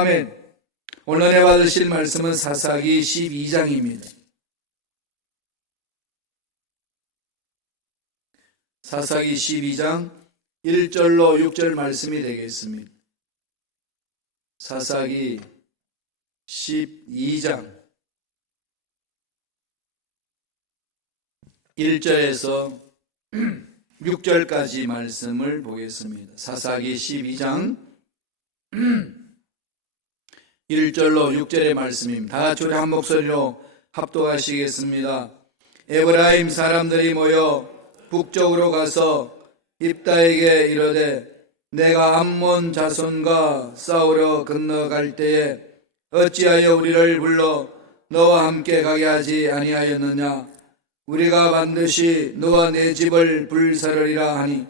아멘. 오늘 은혜 받으실 말씀은 사사기 12장입니다. 사사기 12장 1절로 6절 말씀이 되겠습니다. 사사기 12장 1절에서 6절까지 말씀을 보겠습니다. 사사기 12장 1절로 6절의 말씀입니다. 다 같이 우리 한 목소리로 합독하시겠습니다. 에브라임 사람들이 모여 북쪽으로 가서 입다에게 이르되 내가 암몬 자손과 싸우러 건너갈 때에 어찌하여 우리를 불러 너와 함께 가게 하지 아니하였느냐. 우리가 반드시 너와 내 집을 불사르리라 하니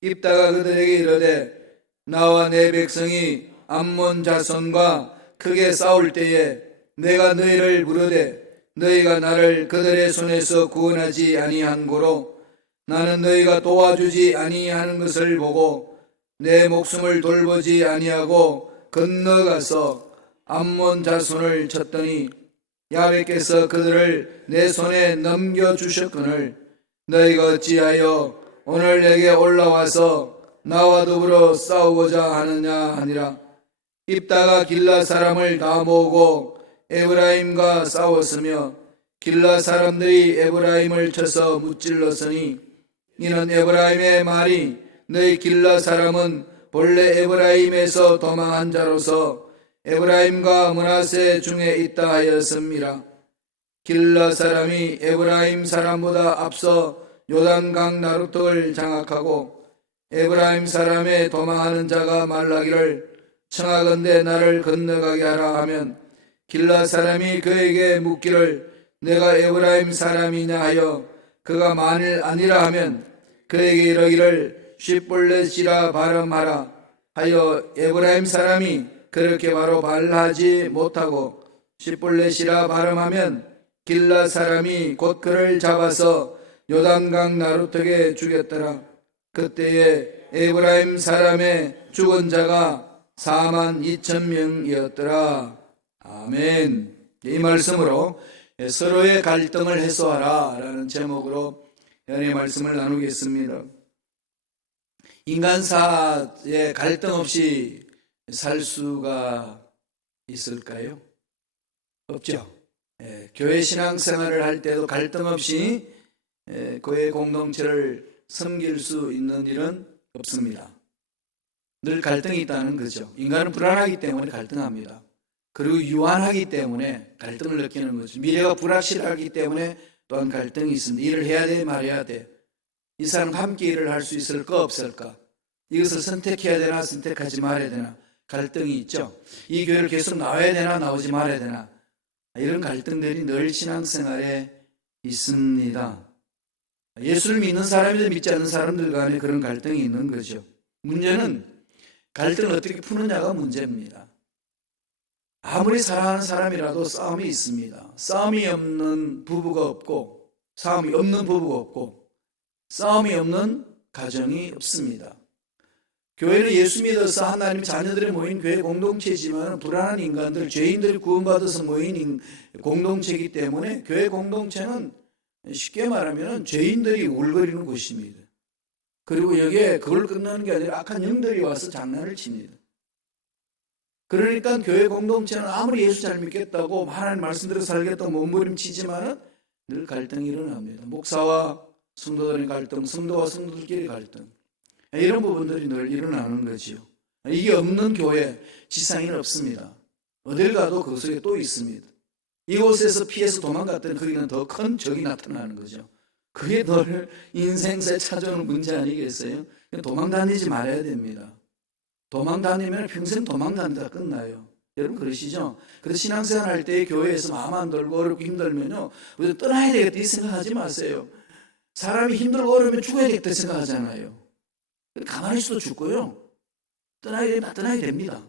입다가 그들에게 이르되 나와 내 백성이 암몬 자손과 크게 싸울 때에 내가 너희를 부르되 너희가 나를 그들의 손에서 구원하지 아니한 고로 나는 너희가 도와주지 아니하는 것을 보고 내 목숨을 돌보지 아니하고 건너가서 암몬 자손을 쳤더니 야훼께서 그들을 내 손에 넘겨주셨거늘 너희가 어찌하여 오늘 내게 올라와서 나와 더불어 싸우고자 하느냐 하니라. 입다가 길라 사람을 다 모으고 에브라임과 싸웠으며 길라 사람들이 에브라임을 쳐서 무찔렀으니 이는 에브라임의 말이 너희 길라 사람은 본래 에브라임에서 도망한 자로서 에브라임과 므낫세 중에 있다 하였음이라. 길라 사람이 에브라임 사람보다 앞서 요단강 나루턱을 장악하고 에브라임 사람의 도망하는 자가 말하기를 청하건대 나를 건너가게 하라 하면 길라 사람이 그에게 묻기를 내가 에브라임 사람이냐 하여 그가 만일 아니라 하면 그에게 이르기를 쉿볼렛이라 발음하라 하여 에브라임 사람이 그렇게 바로 발하지 못하고 쉿볼렛이라 발음하면 길라 사람이 곧 그를 잡아서 요단강 나루턱에 죽였더라. 그때에 에브라임 사람의 죽은 자가 42,000명이었더라. 아멘. 이 말씀으로 서로의 갈등을 해소하라 라는 제목으로 연의 말씀을 나누겠습니다. 인간사에 갈등 없이 살 수가 있을까요? 없죠. 교회 신앙생활을 할 때도 갈등 없이 교회 공동체를 섬길 수 있는 일은 없습니다. 늘 갈등이 있다는 거죠. 인간은 불안하기 때문에 갈등합니다. 그리고 유한하기 때문에 갈등을 느끼는 거죠. 미래가 불확실하기 때문에 또한 갈등이 있습니다. 일을 해야 돼 말해야 돼. 이 사람과 함께 일을 할 수 있을까 없을까. 이것을 선택해야 되나 선택하지 말아야 되나. 갈등이 있죠. 이 교회를 계속 나와야 되나 나오지 말아야 되나. 이런 갈등들이 늘 신앙생활에 있습니다. 예수를 믿는 사람이든 믿지 않는 사람들 간에 그런 갈등이 있는 거죠. 문제는 갈등을 어떻게 푸느냐가 문제입니다. 아무리 사랑하는 사람이라도 싸움이 있습니다. 싸움이 없는 부부가 없고 싸움이 없는 부부가 없고 싸움이 없는 가정이 없습니다. 교회는 예수 믿어서 하나님 자녀들이 모인 교회 공동체지만 불안한 인간들, 죄인들이 구원받아서 모인 공동체이기 때문에 교회 공동체는 쉽게 말하면 죄인들이 울거리는 곳입니다. 그리고 여기에 그걸 끝나는 게 아니라 악한 영들이 와서 장난을 칩니다. 그러니까 교회 공동체는 아무리 예수 잘 믿겠다고 하나님 말씀대로 살겠다고 몸부림치지만 늘 갈등이 일어납니다. 목사와 성도들의 갈등, 성도와 성도들끼리 갈등, 이런 부분들이 늘 일어나는 거지요. 이게 없는 교회, 지상에는 없습니다. 어딜 가도 그 속에 또 있습니다. 이곳에서 피해서 도망갔더니 거기는 더 큰 적이 나타나는 거죠. 그게 늘 인생사에 찾아오는 문제 아니겠어요? 도망 다니지 말아야 됩니다. 도망 다니면 평생 도망 다니다 끝나요. 여러분 그러시죠? 그래서 신앙생활 할 때 교회에서 마음 안 들고 어렵고 힘들면요, 우리가 떠나야 되겠다 이 생각하지 마세요. 사람이 힘들고 어려우면 죽어야 되겠다 생각하잖아요. 가만히 있어도 죽고요. 떠나야 됩니다.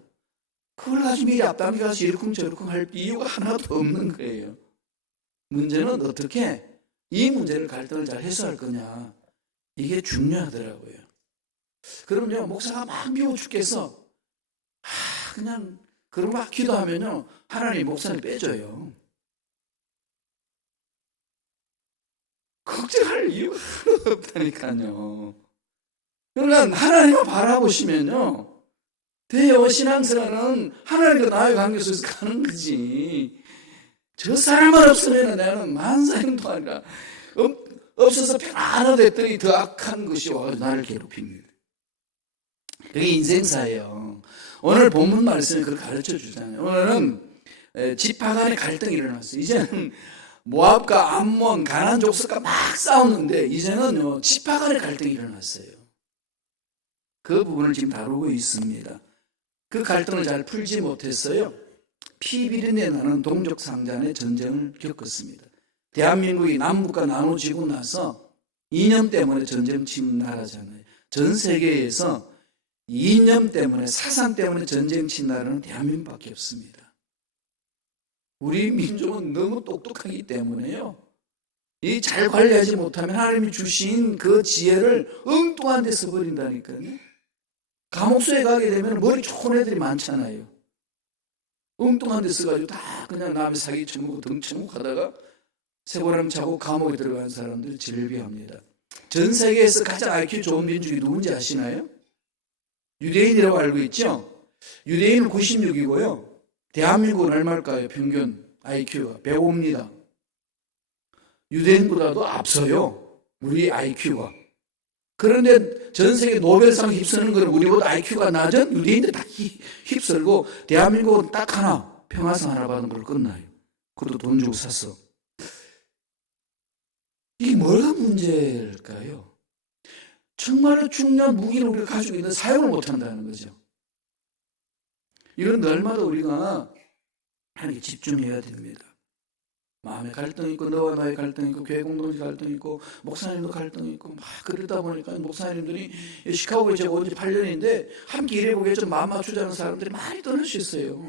그걸 가지고 미리 앞당겨 가서 이러쿵저러쿵 할 이유가 하나도 없는 거예요. 문제는 어떻게 이 문제를 갈등을 잘 해소할 거냐, 이게 중요하더라고요. 그럼요, 목사가 막 미워 죽겠어. 그냥 그러고 막 기도하면요, 하나님 목사님 빼줘요. 걱정할 이유가 하나도 없다니까요. 그러니까 하나님을 바라보시면요, 대여 신앙생활은 하나님과 나의 관계 속에서 가는 거지. 저 사람만 없으면 나는 만사행도 아니라 없어서 편안하다 했더니 더 악한 것이 와서 나를 괴롭힙니다. 그게 인생사예요. 오늘 본문 말씀이 그걸 가르쳐 주잖아요. 오늘은 지파 간의 갈등이 일어났어요. 이제는 모압과 암몬, 가나안 족속과 막 싸우는데 이제는 지파 간의 갈등이 일어났어요. 그 부분을 지금 다루고 있습니다. 그 갈등을 잘 풀지 못했어요. 피비린내 나는 동족 상잔의 전쟁을 겪었습니다. 대한민국이 남북과 나눠지고 나서 이념 때문에 전쟁 친 나라잖아요. 전 세계에서 이념 때문에, 사상 때문에 전쟁 친 나라는 대한민국밖에 없습니다. 우리 민족은 너무 똑똑하기 때문에요, 이 잘 관리하지 못하면 하나님이 주신 그 지혜를 엉뚱한 데 써버린다니까요. 감옥소에 가게 되면 머리 좋은 애들이 많잖아요. 엉뚱한 데 써가지고 다 그냥 남의 사기 쳐먹고 등 쳐먹고 하다가 세월함 차고 감옥에 들어가는 사람들 질비합니다. 전 세계에서 가장 IQ 좋은 민족이 누군지 아시나요? 유대인이라고 알고 있죠? 유대인은 96이고요. 대한민국은 얼마일까요? 평균 IQ가 105입니다. 유대인보다도 앞서요, 우리 IQ가. 그런데 전 세계 노벨상 휩쓰는 건 우리보다 IQ가 낮은 유대인들 다 휩쓸고 대한민국은 딱 하나, 평화상 하나 받은 걸로 끝나요. 그것도 돈 주고 샀어. 이게 뭐가 문제일까요? 정말로 중요한 무기를 우리가 가지고 있는데 사용을 못한다는 거죠. 이건 날마다 우리가 하나님께 집중해야 됩니다. 마음의 갈등이 있고, 너와 나의 갈등이 있고, 교회 공동체 갈등이 있고, 목사님도 갈등이 있고, 막 그러다 보니까 목사님들이 시카고에 제가 온 지 8년인데 함께 일해보게 좀 마음 맞추자는 사람들이 많이 떠날 수 있어요.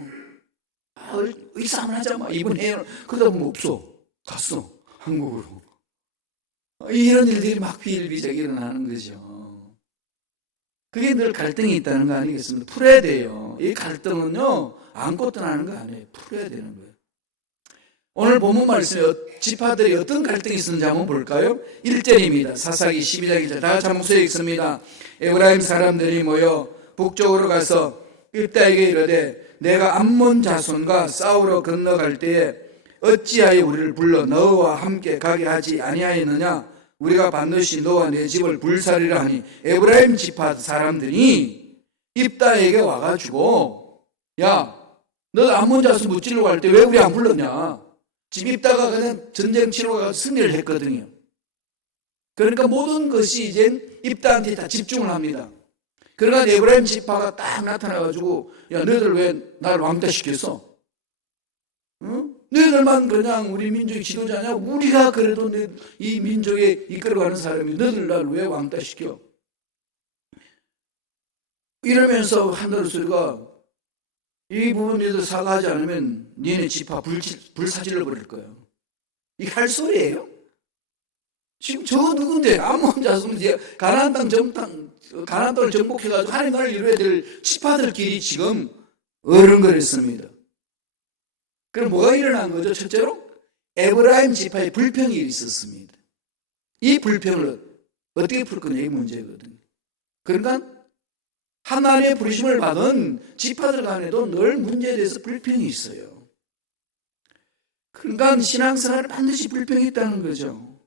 의사 한번 하자, 막 이번에. 그러다 보면 없어. 갔어. 한국으로. 이런 일들이 막 비일비재하게 일어나는 거죠. 그게 늘 갈등이 있다는 거 아니겠습니까? 풀어야 돼요. 이 갈등은요, 안고 떠나는 거 아니에요. 풀어야 되는 거예요. 오늘 본문 말씀에 지파들이 어떤 갈등이 있었는지 한번 볼까요? 1절입니다. 사사기 12장 1절. 다 같이 한번 목소리 읽습니다. 에브라임 사람들이 모여 북쪽으로 가서 입다에게 이르되 내가 암몬 자손과 싸우러 건너갈 때에 어찌하여 우리를 불러 너와 함께 가게 하지 아니하였느냐? 우리가 반드시 너와 내 집을 불살이라 하니 에브라임 지파 사람들이 입다에게 와가지고, 야, 너 암몬 자손 무찌르고 할 때 왜 우리 안 불렀냐? 집 입다가 그냥 전쟁 치러가 가서 승리를 했거든요. 그러니까 모든 것이 이제 입다한테 다 집중을 합니다. 그러나 에브라임 지파가 딱 나타나가지고, 야, 너희들 왜 날 왕따 시켰어? 응? 너희들만 그냥 우리 민족의 지도자냐? 우리가 그래도 이 민족에 이끌어가는 사람이 너희들 날 왜 왕따 시켜? 이러면서 하늘 소리가, 이 부분에서 사과하지 않으면 니네 지파 불사질러 버릴 거예요. 이게 할 소리예요? 지금 저 누군데? 암몬 자손, 가나안 땅을 정복해가지고 하나님 나라를 이루어야 될 지파들끼리 지금 어른거렸습니다. 그럼 뭐가 일어난 거죠? 첫째로 에브라임 지파에 불평이 있었습니다. 이 불평을 어떻게 풀 거냐, 이 문제거든요. 그러니까 하나님의 부르심을 받은 지파들 간에도 늘 문제에 대해서 불평이 있어요. 그러니까 신앙생활에 반드시 불평이 있다는 거죠.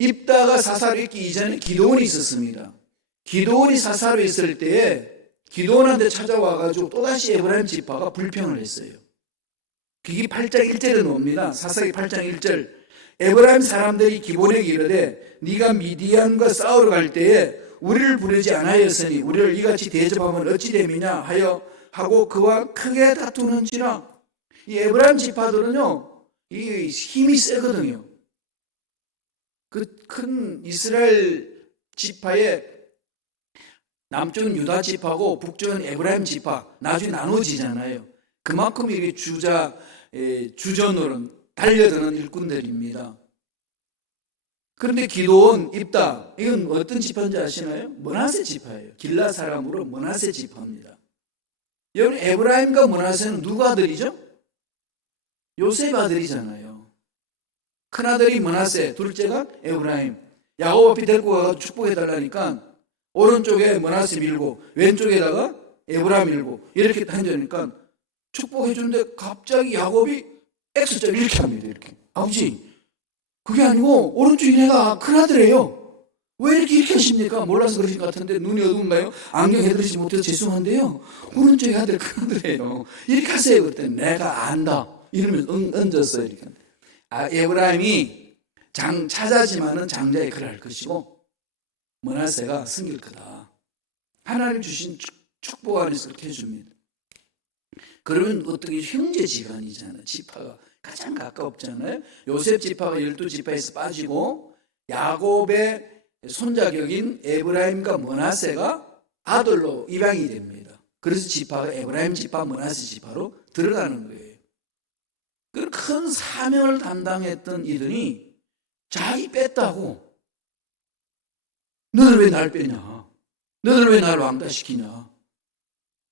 입다가 사사로 있기 이전에 기도원이 있었습니다. 기도원이 사사로 있을 때에 기도원한테 찾아와가지고 또다시 에브라임 지파가 불평을 했어요. 그게 8장 1절에 나옵니다. 사사기 8장 1절. 에브라임 사람들이 기본에게 이르되 네가 미디안과 싸우러 갈 때에 우리를 부르지 않하였으니 우리를 이같이 대접하면 어찌 됨이냐 하고 그와 크게 다투는지라. 이 에브라임 지파들은요, 이 힘이 세거든요. 그 큰 이스라엘 지파의 남쪽은 유다 지파고 북쪽은 에브라임 지파, 나중에 나눠지잖아요. 그만큼 이게 주전으로는 달려드는 일꾼들입니다. 그런데 기도원, 입다, 이건 어떤 지파인지 아시나요? 므낫세 지파예요. 길라 사람으로 므낫세 지파입니다. 여러분, 에브라임과 므낫세는 누구 아들이죠? 요셉 아들이잖아요. 큰아들이 므낫세, 둘째가 에브라임. 야곱 앞에 데리고 가서 축복해달라니까 오른쪽에 므낫세 밀고 왼쪽에다가 에브라임 밀고 이렇게 다니니까 축복해주는데 갑자기 야곱이 X자 이렇게 합니다. 이렇게. 아버지, 그게 아니고 오른쪽에 내가 큰아들이에요. 왜 이렇게 하십니까? 몰라서 그러신 것 같은데 눈이 어두운가요? 안경 해드리지 못해서 죄송한데요. 오른쪽에 아들 큰아들이에요. 이렇게 하세요. 그랬더니 내가 안다. 이러면서 얹었어요. 이렇게. 에브라임이 차자지만은 장자의 글을 할 것이고 므낫세가 승길 거다. 하나님 주신 축복 안에서 그렇게 해줍니다. 그러면 어떻게 형제지간이잖아요. 지파가 가장 가깝잖아요. 요셉 지파가 12지파에서 빠지고 야곱의 손자격인 에브라임과 므낫세가 아들로 입양이 됩니다. 그래서 지파가 에브라임 지파, 므낫세 지파로 들어가는 거예요. 그 큰 사명을 담당했던 이들이 자기 뺐다고 너들 왜 날 빼냐? 너들 왜 날 왕따시키냐?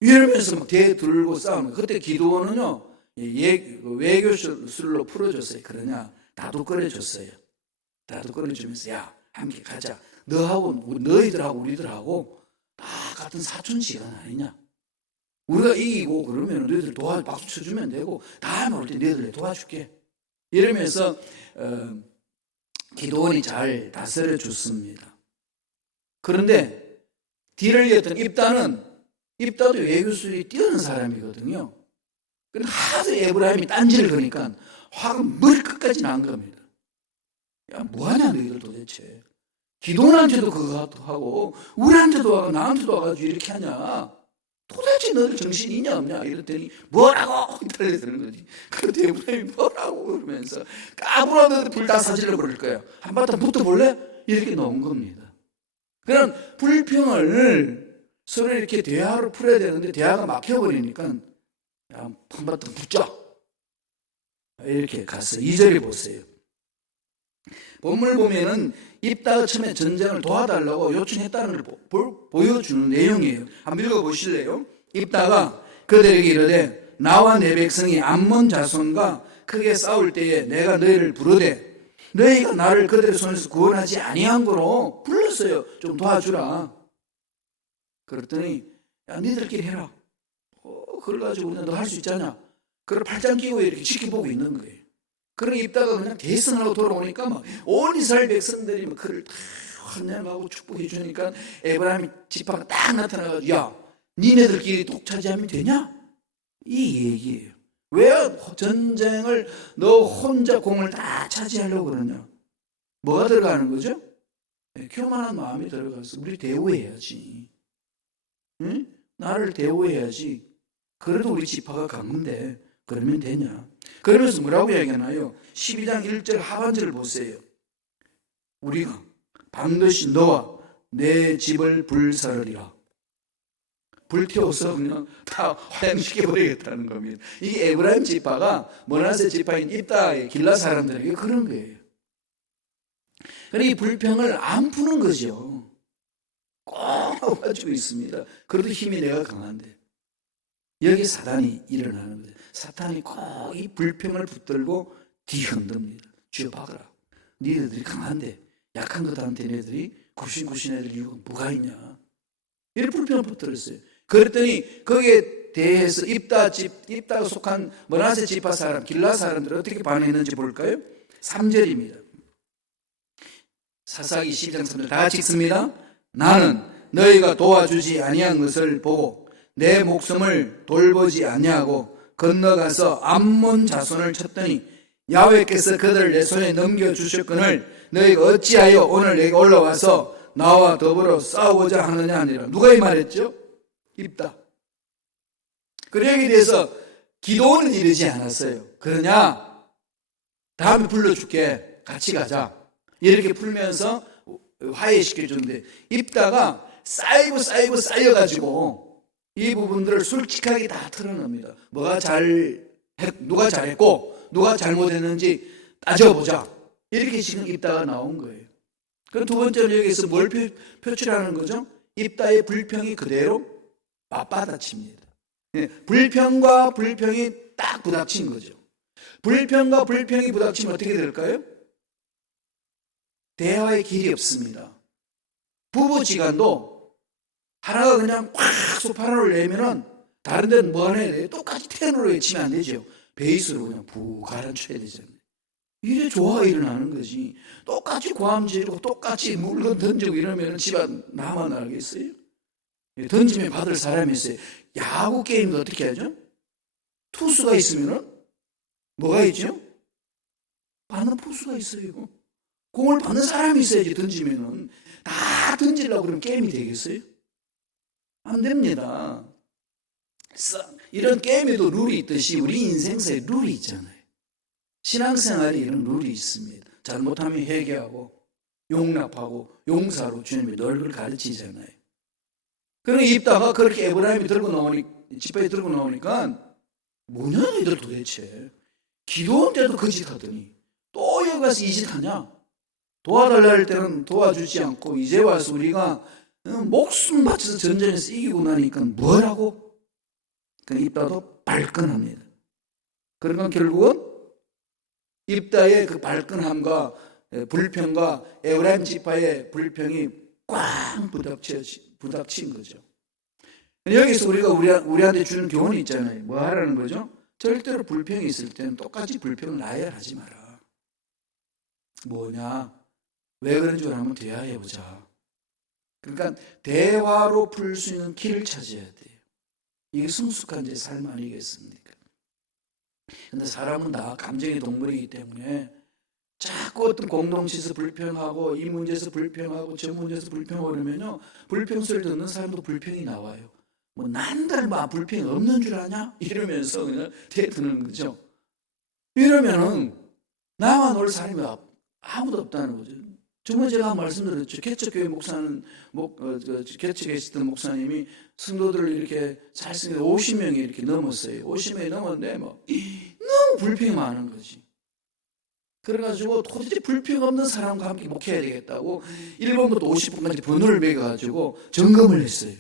이러면서 막 대들고 싸우는 거예요. 그때 기드온은요 외교술로 풀어줬어요. 그러냐? 나도 끓여줬어요. 나도 끓여주면서 야 함께 가자. 너하고 너희들하고 우리들하고 다 같은 사촌 시간 아니냐? 우리가 이기고 그러면 너희들 박수 쳐주면 되고 다음에 올 때 너희들 도와줄게. 이러면서 기드온이 잘 다스려 줬습니다. 그런데 뒤를 이었던 입다도 외교술이 뛰어난 사람이거든요. 그런데 하도 에브라임이 딴지를 거니까 화가 머리끝까지 난 겁니다. 야, 뭐하냐 너희들 도대체. 기도원한테도 그거 하고 우리한테도 와가 나한테도 와가지고 이렇게 하냐. 도대체 너들 정신이 있냐 없냐 이랬더니 뭐라고 이탈리 드는 거지. 그런데 에브라임이 뭐라고 그러면서 까불어 너들 불 다 사질러 버릴 거야. 한바탕 붙어볼래? 이렇게 놓은 겁니다. 그런 불평을 서로 이렇게 대화로 풀어야 되는데 대화가 막혀버리니까 야, 한바탕 붙자 이렇게 갔어요. 2절에 보세요. 본문을 보면은 입다가 처음에 전쟁을 도와달라고 요청했다는 걸 보여주는 내용이에요. 한번 읽어보실래요? 입다가 그들에게 이르되 나와 내 백성이 암몬 자손과 크게 싸울 때에 내가 너희를 부르되 너희가 나를 그들의 손에서 구원하지 아니한 거로 불렀어요. 좀 도와주라. 그랬더니 야 니들끼리 해라. 그걸 가지고 우리는 너 할 수 있잖아. 그걸 팔짱 끼고 이렇게 지켜보고 있는 거예요. 그러고 입다가 그냥 대성하고 돌아오니까 막 온 이스라엘 백성들이 막 그를 다 환영하고 축복해 주니까 에브라임 지파가 딱 나타나가지고 야 니네들끼리 독차지하면 되냐? 이 얘기예요. 왜 전쟁을 너 혼자 공을 다 차지하려고 그러냐? 뭐가 들어가는 거죠? 교만한 마음이 들어가서 우리 대우해야지. 응? 나를 대우해야지. 그래도 우리 지파가 강한데 그러면 되냐? 그러면서 뭐라고 얘기하나요? 12장 1절 하반절을 보세요. 우리가 반드시 너와 내 집을 불사르리라. 불태워서 그냥 다 화양시켜버리겠다는 겁니다. 이게 에브라임 지파가 므낫세 지파인 입다의 길라 사람들에게 그런 거예요. 그러니까 이 불평을 안 푸는 거죠. 꼭 가지고 있습니다. 그래도 힘이 내가 강한데. 여기 사단이 일어나는 거예요. 사탄이 꼭 이 불평을 붙들고 뒤흔듭니다. 쥐어 박아라. 니네들이 강한데 약한 것한테 너희들이 굽신굽신 애들 이유가 뭐가 있냐. 이런 불평을 붙들었어요. 그랬더니 거기에 대해서 입다가 속한 므낫세 지파 사람, 길라 사람들은 어떻게 반응했는지 볼까요? 3절입니다. 사사기 12장 3절 다 같이 읽습니다. 나는 너희가 도와주지 아니한 것을 보고 내 목숨을 돌보지 아니하고 건너가서 암몬 자손을 쳤더니 야훼께서 그들을 내 손에 넘겨주셨거늘 너희가 어찌하여 오늘 내게 올라와서 나와 더불어 싸우고자 하느냐 하니라. 누가 이 말했죠? 입다. 그리고 여기에 대해서 기도는 이르지 않았어요. 그러냐? 다음에 불러줄게. 같이 가자. 이렇게 풀면서 화해시켜주는데 입다가 쌓여가지고 이 부분들을 솔직하게 다 털어냅니다. 누가 잘했고 누가 잘못했는지 따져보자. 이렇게 지금 입다가 나온 거예요. 그럼 두 번째로 여기서 뭘 표출하는 거죠? 입다의 불평이 그대로 맞받아칩니다. 불평과 불평이 딱 부닥친 거죠. 불평과 불평이 부닥치면 어떻게 될까요? 대화의 길이 없습니다. 부부지간도 하나가 그냥 꽉 소파노를 내면은 다른 데는 뭐 하나 해야 돼요? 똑같이 테너로 외치면 안 되죠. 베이스로 그냥 부 가라앉혀야 되잖아요. 이래 조화가 일어나는 거지. 똑같이 고함 지르고 똑같이 물건 던지고 이러면 집안 나만 알겠어요? 던지면 받을 사람이 있어요. 야구 게임도 어떻게 하죠? 투수가 있으면은 뭐가 있죠? 받는 포수가 있어요. 공을 받는 사람이 있어야지. 던지면은 다 던지려고 그러면 게임이 되겠어요? 안 됩니다. 이런 게임에도 룰이 있듯이 우리 인생사에 룰이 있잖아요. 신앙생활에 이런 룰이 있습니다. 잘못하면 회개하고 용납하고 용서로 주님이 늘 그걸 가르치잖아요. 그러니까 입다가 그렇게 에브라임이 들고 나오니까, 지팡이 들고 나오니까 뭐냐 너희들 도대체. 기도원 때도 그 짓 하더니 또 여기 가서 이 짓 하냐. 도와달라 할 때는 도와주지 않고 이제 와서 우리가 목숨 바쳐서 전쟁에서 이기고 나니까 뭐라고? 그러니까 입다도 발끈합니다. 그러니까 결국은 입다의 그 발끈함과 불평과 에브라임 지파의 불평이 꽝 부닥친 거죠. 여기서 우리가 우리한테 주는 교훈이 있잖아요. 뭐 하라는 거죠? 절대로 불평이 있을 때는 똑같이 불평을 나열하지 마라. 뭐냐? 왜 그런 줄 알면 대화해보자. 그러니까 대화로 풀 수 있는 길을 찾아야 돼요. 이게 성숙한 제 삶 아니겠습니까? 근데 사람은 다 감정의 동물이기 때문에 자꾸 어떤 공동체에서 불평하고 이 문제에서 불평하고 저 문제에서 불평하고 그러면요, 불평소리를 듣는 사람도 불평이 나와요. 뭐 난들 막 불평이 없는 줄 아냐? 이러면서 그냥 대드는 거죠. 이러면은 나만 올 사람이 아무도 없다는 거죠. 정말 제가 말씀드렸죠. 개척교회 목사는 개척에 있었던 목사님이 성도들을 이렇게 잘생겨 50명이 이렇게 넘었어요. 50명이 넘었는데 뭐 너무 불평이 많은 거지. 그래가지고 도대체 불평 없는 사람과 함께 목회해야 되겠다고 1번부터 50번까지 번호를 매겨가지고 점검을 했어요.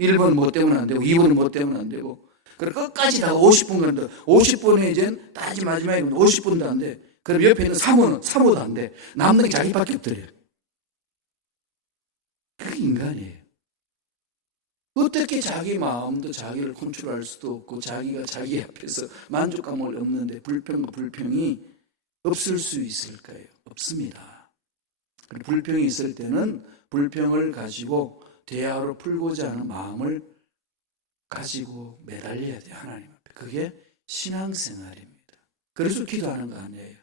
1번은 뭐 때문에 안 되고 2번은 뭐 때문에 안 되고 그래 끝까지 다 50분 간다. 50분에 이제 따지 마지막에 50분도 안 돼. 그럼 옆에 있는 3호도 안 돼. 남는 게 자기밖에 없더래요. 그게 인간이에요. 어떻게 자기 마음도 자기를 컨트롤할 수도 없고 자기가 자기 앞에서 만족감을 얻는데 불평과 불평이 없을 수 있을까요? 없습니다. 불평이 있을 때는 불평을 가지고 대화로 풀고자 하는 마음을 가지고 매달려야 돼요. 하나님 앞에. 그게 신앙생활입니다. 그래서 기도하는 거 아니에요.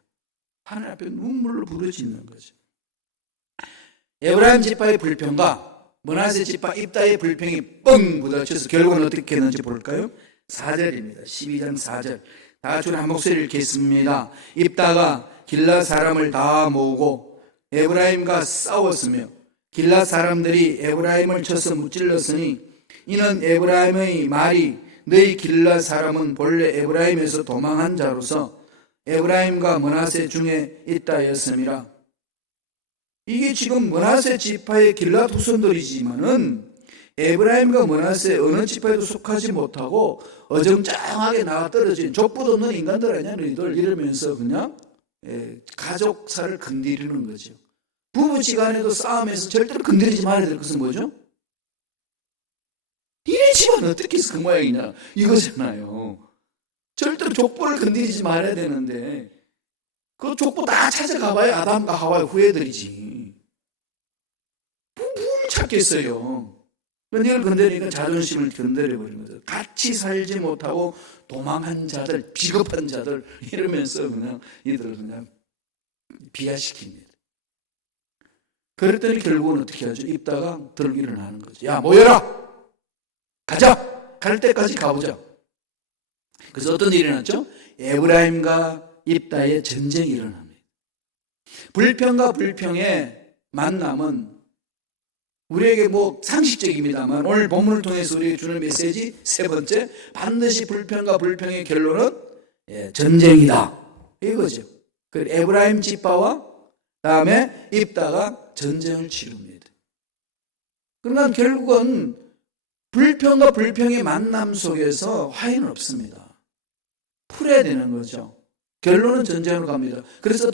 하나님 앞에 눈물로 부르짖는 거죠. 에브라임 지파의 불평과 므낫세 지파 입다의 불평이 뻥 부딪혀서 결국은 어떻게 했는지 볼까요? 4절입니다. 12장 4절. 다 같이 한 목소리를 읽겠습니다. 입다가 길라 사람을 다 모으고 에브라임과 싸웠으며 길라 사람들이 에브라임을 쳐서 무찔렀으니 이는 에브라임의 말이 너희 길라 사람은 본래 에브라임에서 도망한 자로서 에브라임과 므낫세 중에 있다였음이라. 이게 지금 므낫세 지파의 길랏 후손들이지만은 에브라임과 므낫세 어느 지파에도 속하지 못하고 어정쩡하게 나가 떨어진 족보도 없는 인간들 아니야 너희들 이러면서 그냥 가족사를 건드리는 거죠. 부부지간에도 싸움에서 절대로 건드리지 말아야 될 것은 뭐죠? 니네 집안 어떻게 해서 그 모양이냐 이거잖아요. 절대로 족보를 건드리지 말아야 되는데 그 족보 다 찾아가봐야 아담과 하와의 후예들이지. 뭘 찾겠어요. 이걸 건드리니까 자존심을 건드려버리는 거죠. 같이 살지 못하고 도망한 자들, 비겁한 자들 이러면서 그냥 이들을 그냥 비하시킵니다. 그랬더니 결국은 어떻게 하죠? 입다가 들고 일어나는 거죠. 야 모여라! 가자! 갈 때까지 가보자. 그래서 어떤 일이 일어났죠? 에브라임과 입다의 전쟁이 일어납니다. 불평과 불평의 만남은 우리에게 뭐 상식적입니다만 오늘 본문을 통해서 우리에게 주는 메시지 세 번째, 반드시 불평과 불평의 결론은 전쟁이다 이거죠. 그 에브라임 지파와 다음에 입다가 전쟁을 치릅니다. 그러니까 결국은 불평과 불평의 만남 속에서 화해는 없습니다. 풀어야 되는 거죠. 결론은 전쟁으로 갑니다. 그래서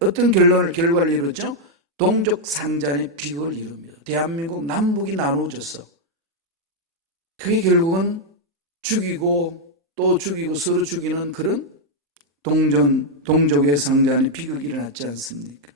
어떤 결과를 이루었죠? 동족 상잔의 비극을 이룹니다. 대한민국 남북이 나누어졌어. 그게 결국은 죽이고 또 죽이고 서로 죽이는 그런 동족의 상잔의 비극이 일어났지 않습니까?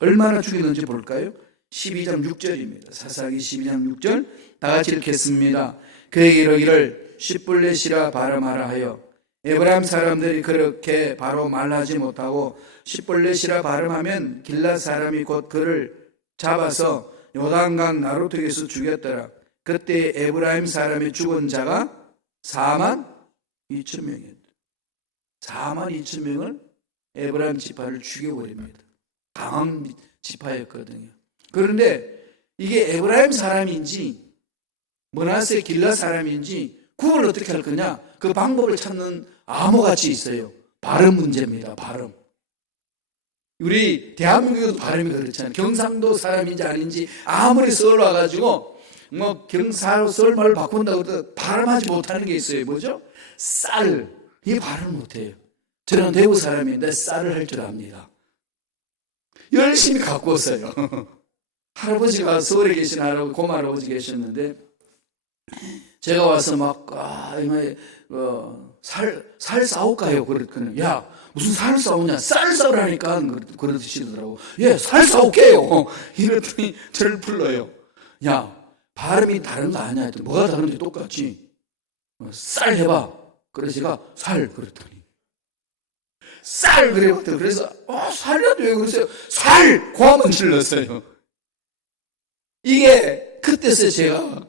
얼마나 죽이는지 볼까요? 12장 6절입니다. 사사기 12장 6절 다 같이 읽겠습니다. 그에게 이르기를 시불렛이라 발음하라 하여 에브라임 사람들이 그렇게 바로 말하지 못하고 시불렛이라 발음하면 길랏 사람이 곧 그를 잡아서 요단강 나루턱에서 죽였더라. 그때 에브라임 사람이 죽은 자가 4만 2천 명이었다. 4만 2천 명을 에브라임 지파를 죽여버립니다. 강한 지파였거든요. 그런데 이게 에브라임 사람인지 므낫세 길랏 사람인지 구분을 어떻게 할 거냐? 그 방법을 찾는 암호같이 있어요. 발음 문제입니다. 발음. 우리 대한민국에도 발음이 그렇잖아요. 경상도 사람인지 아닌지 아무리 서울 와가지고 뭐 서울 말을 바꾼다고 해도 발음하지 못하는 게 있어요. 뭐죠? 쌀. 이 발음을 못해요. 저는 대구 사람인데 쌀을 할 줄 압니다. 열심히 갖고 왔어요. 할아버지가 서울에 계신 고모할아버지 계셨는데 제가 와서 막 살 싸울까요? 그랬더니 야 무슨 살 싸우냐? 쌀 싸우라니까 그러시더라고. 예, 살 싸울게요. 이랬더니 저를 불러요. 야 발음이 다른 거 아니야? 뭐가 다른지 똑같지. 쌀 해봐. 그래서 제가 살 그랬더니 쌀 그래봤더니 그래서 살이라도 왜 그러세요? 살! 고함을 질렀어요. 이게 그때서 제가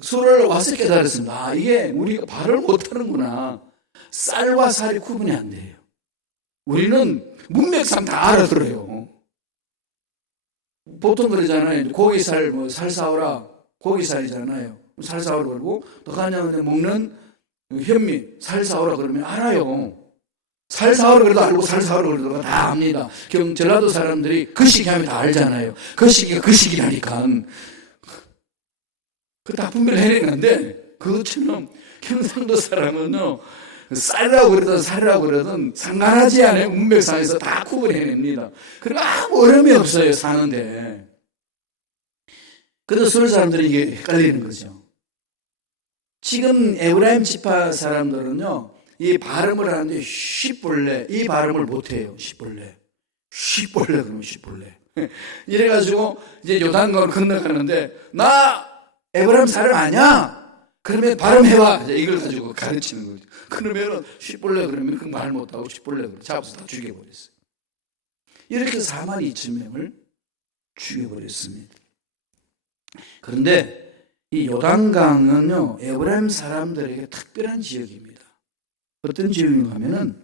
술을 와서 깨달았습니다. 이게 우리가 발을 못하는구나. 쌀과 살이 구분이 안 돼요. 우리는 문맥상 다 알아들어요. 보통 그러잖아요. 고기살, 살 사오라. 고기살이잖아요. 살 사오라 그러고, 또 그냥 먹는 현미, 살 사오라 그러면 알아요. 살 사오라 그래도 알고 살 사오라 그래도 다 압니다. 전라도 사람들이 그 시기 하면 다 알잖아요. 그 시기가 그 시기라니까. 다 분별을 해내는데 그것처럼 경상도 사람은요 쌀이라고 그러든 살이라고 그러든 상관하지 않아요. 문맥상에서 다 구분해냅니다. 그리고 아무 어려움이 없어요. 사는데. 그래서 서울 사람들이 이게 헷갈리는 거죠. 지금 에브라임 지파 사람들은요 이 발음을 하는데 시볼레 이 발음을 못해요. 시볼레 그러면 시볼레 이래가지고 이제 요단강을 건너가는데 나 에브라임 사람 아니야? 그러면 발음해봐. 이걸 가지고 가르치는 거죠. 그러면은 시볼레 그러면 그 말 못하고 시볼레 그러면 잡아서 다 죽여버렸어요. 이렇게 4만 2천 명을 죽여버렸습니다. 그런데 이 요단강은요 에브라임 사람들에게 특별한 지역입니다. 어떤 지역인가 하면은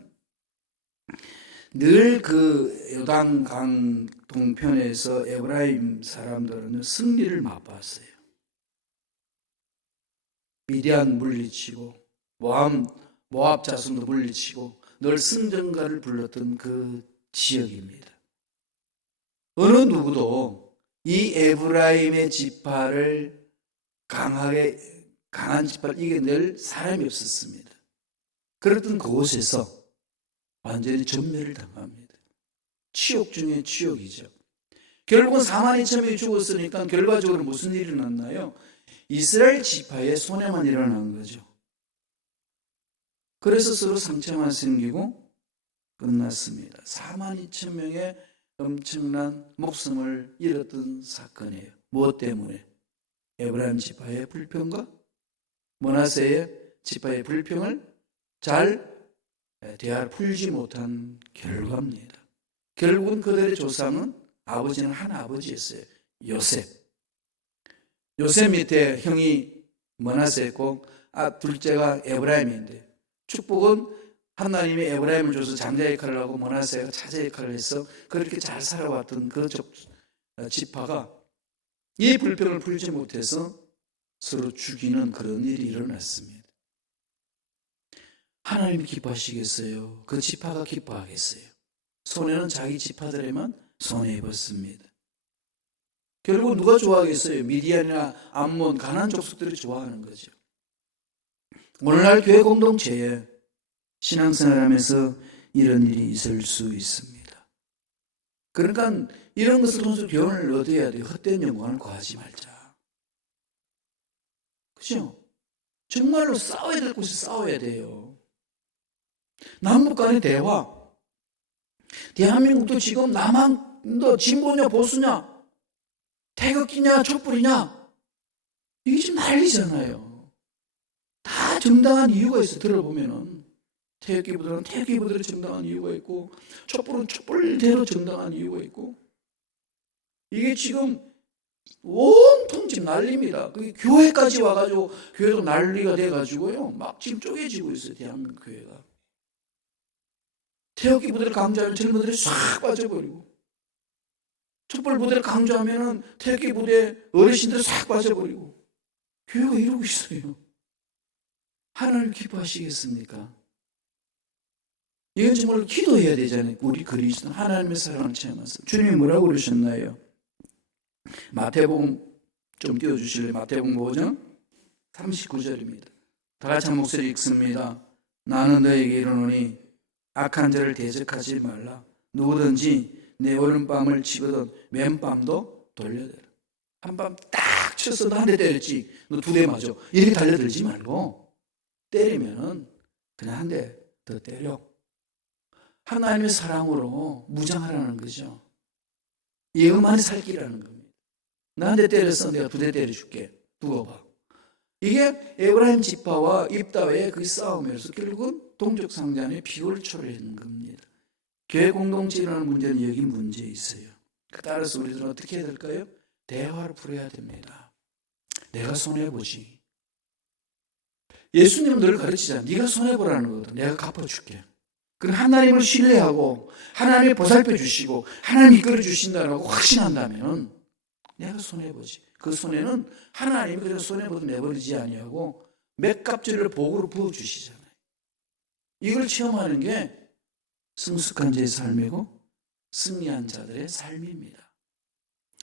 늘 그 요단강 동편에서 에브라임 사람들은 승리를 맛봤어요. 미디안 물리치고 모압 자손도 물리치고 늘 승전가를 불렀던 그 지역입니다. 어느 누구도 이 에브라임의 지파를 강한 지파를 이겨낼 사람이 없었습니다. 그랬던 그곳에서 완전히 전멸을 당합니다. 치욕 중에 치욕이죠. 결국은 4만 2천 명이 죽었으니까 결과적으로 무슨 일이 일어났나요? 이스라엘 지파의 손해만 일어난 거죠. 그래서 서로 상처만 생기고 끝났습니다. 4만 2천 명의 엄청난 목숨을 잃었던 사건이에요. 무엇 때문에? 에브라임 지파의 불평과 므낫세의 지파의 불평을 잘 풀지 못한 결과입니다. 결국은 그들의 조상은 아버지는 한 아버지였어요. 요셉 밑에 형이 므낫세였고 둘째가 에브라임인데 축복은 하나님이 에브라임을 줘서 장자 역할을 하고 므낫세가 차자 역할을 해서 그렇게 잘 살아왔던 그 지파가 이 불평을 풀지 못해서 서로 죽이는 그런 일이 일어났습니다. 하나님이 기뻐하시겠어요? 그 지파가 기뻐하겠어요? 손해는 자기 지파들에만 손해 입었습니다. 결국 누가 좋아하겠어요? 미디안이나 암몬, 가나안 족속들이 좋아하는 거죠. 오늘날 교회 공동체에 신앙생활하면서 이런 일이 있을 수 있습니다. 그러니까 이런 것을 통해서 교훈을 얻어야 돼요. 헛된 영광을 구하지 말자. 그죠? 정말로 싸워야 될 곳이 싸워야 돼요. 남북 간의 대화. 대한민국도 지금 남한도 진보냐 보수냐, 태극기냐 촛불이냐, 이게 지금 난리잖아요. 다 정당한 이유가 있어. 들어보면은 태극기부들은 태극기부들의 정당한 이유가 있고, 촛불은 촛불대로 정당한 이유가 있고, 이게 지금 온통 지금 난리입니다. 그게 교회까지 와가지고 교회도 난리가 돼가지고요, 막 지금 쪼개지고 있어요. 대한민국 교회가. 태극기 부대를 강조하면 젊은들이 싹 빠져버리고, 촛불 부대를 강조하면 태극기 부대 어르신들이 싹 빠져버리고, 교회가 이러고 있어요. 하나님 기뻐하시겠습니까? 이건 정말 기도해야 되잖아요. 우리 그리스도는 하나님의 사랑을 체험하세요. 주님이 뭐라고 그러셨나요? 마태복음 좀 띄워주실래요? 마태복음 5장 39절입니다. 다 같이 한 목소리 읽습니다. 나는 너에게 이르노니 악한 자를 대적하지 말라. 누구든지 내 오른밤을 치거든 왼밤도 돌려대라. 한 밤 딱 쳐서 너 한 대 때렸지, 너 두 대 맞아, 이렇게 달려들지 말고 때리면은 그냥 한 대 더 때려. 하나님의 사랑으로 무장하라는 거죠. 이것만이 살 길이라는 겁니다. 나 한 대 때렸어, 내가 두 대 때려줄게, 두고 봐. 이게 에브라임 지파와 입다와의 그 싸움에서 결국은 동족 상잔의 비굴을 초래하는 겁니다. 교회 공동체라는 문제는 여기 문제 있어요. 따라서 우리들은 어떻게 해야 될까요? 대화를 풀어야 됩니다. 내가 손해보지. 예수님은 늘 가르치잖아요. 네가 손해보라는 거거든. 내가 갚아줄게. 그럼 하나님을 신뢰하고 하나님이 보살펴 주시고 하나님이 이끌어 주신다고 확신한다면 내가 손해보지. 그 손해는 하나님이 그냥 손해보도 내버리지 아니하고 맥값질을 복으로 부어주시잖아요. 이걸 체험하는 게 성숙한 자의 삶이고 승리한 자들의 삶입니다.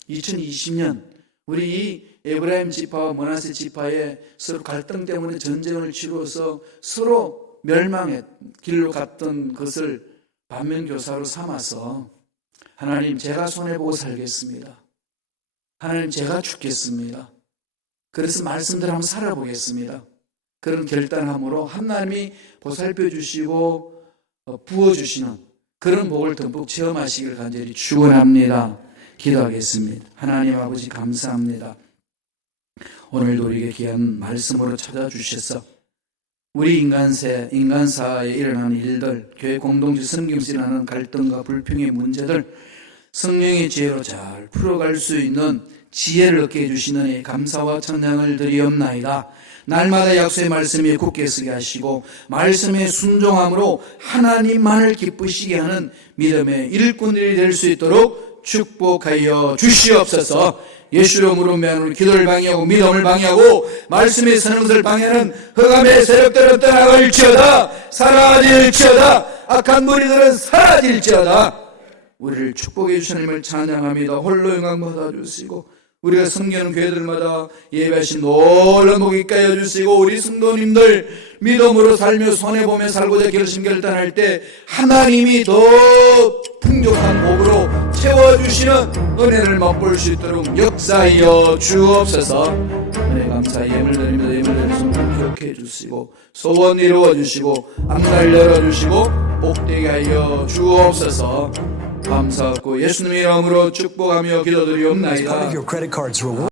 2020년 우리 이 에브라임 지파와 므낫세 지파의 서로 갈등 때문에 전쟁을 치루어서 서로 멸망의 길로 갔던 것을 반면교사로 삼아서 하나님, 제가 손해보고 살겠습니다. 하나님, 제가 죽겠습니다. 그래서 말씀대로 한번 살아보겠습니다. 그런 결단함으로 하나님이 보살펴 주시고 부어주시는 그런 복을 듬뿍 체험하시길 간절히 축원합니다. 기도하겠습니다. 하나님 아버지, 감사합니다. 오늘도 우리에게 귀한 말씀으로 찾아주셔서 우리 인간사에 일어나는 일들, 교회 공동체 섬김에서 일어나는 갈등과 불평의 문제들 성령의 지혜로 잘 풀어갈 수 있는 지혜를 얻게 해주시는 감사와 찬양을 드리옵나이다. 날마다 약속의 말씀에 굳게 서게 하시고 말씀의 순종함으로 하나님만을 기쁘시게 하는 믿음의 일꾼들이 될 수 있도록 축복하여 주시옵소서. 예수 이름으로 명하는 기도를 방해하고 믿음을 방해하고 말씀에 서는 것을 방해하는 흑암의 세력들은 떠나갈지어다. 사라질지어다. 악한 무리들은 사라질지어다. 우리를 축복해 주신 하나님을 찬양합니다. 홀로 영광 받아주시고 우리가 섬기는 교회들마다 예배하신 놀라운 복 있게 하여 주시고 우리 성도님들 믿음으로 살며 손해보며 살고자 결심결단할 때 하나님이 더 풍족한 복으로 채워주시는 은혜를 맛볼 수 있도록 역사하여 주옵소서. 은혜 감사 예물 드립니다. 예물 드리는 기억해 주시고 소원 이루어 주시고 앞날 열어주시고 복되게 하여 주옵소서. 감사하고 예수님의 이름으로 축복하며 기도드리옵나이다.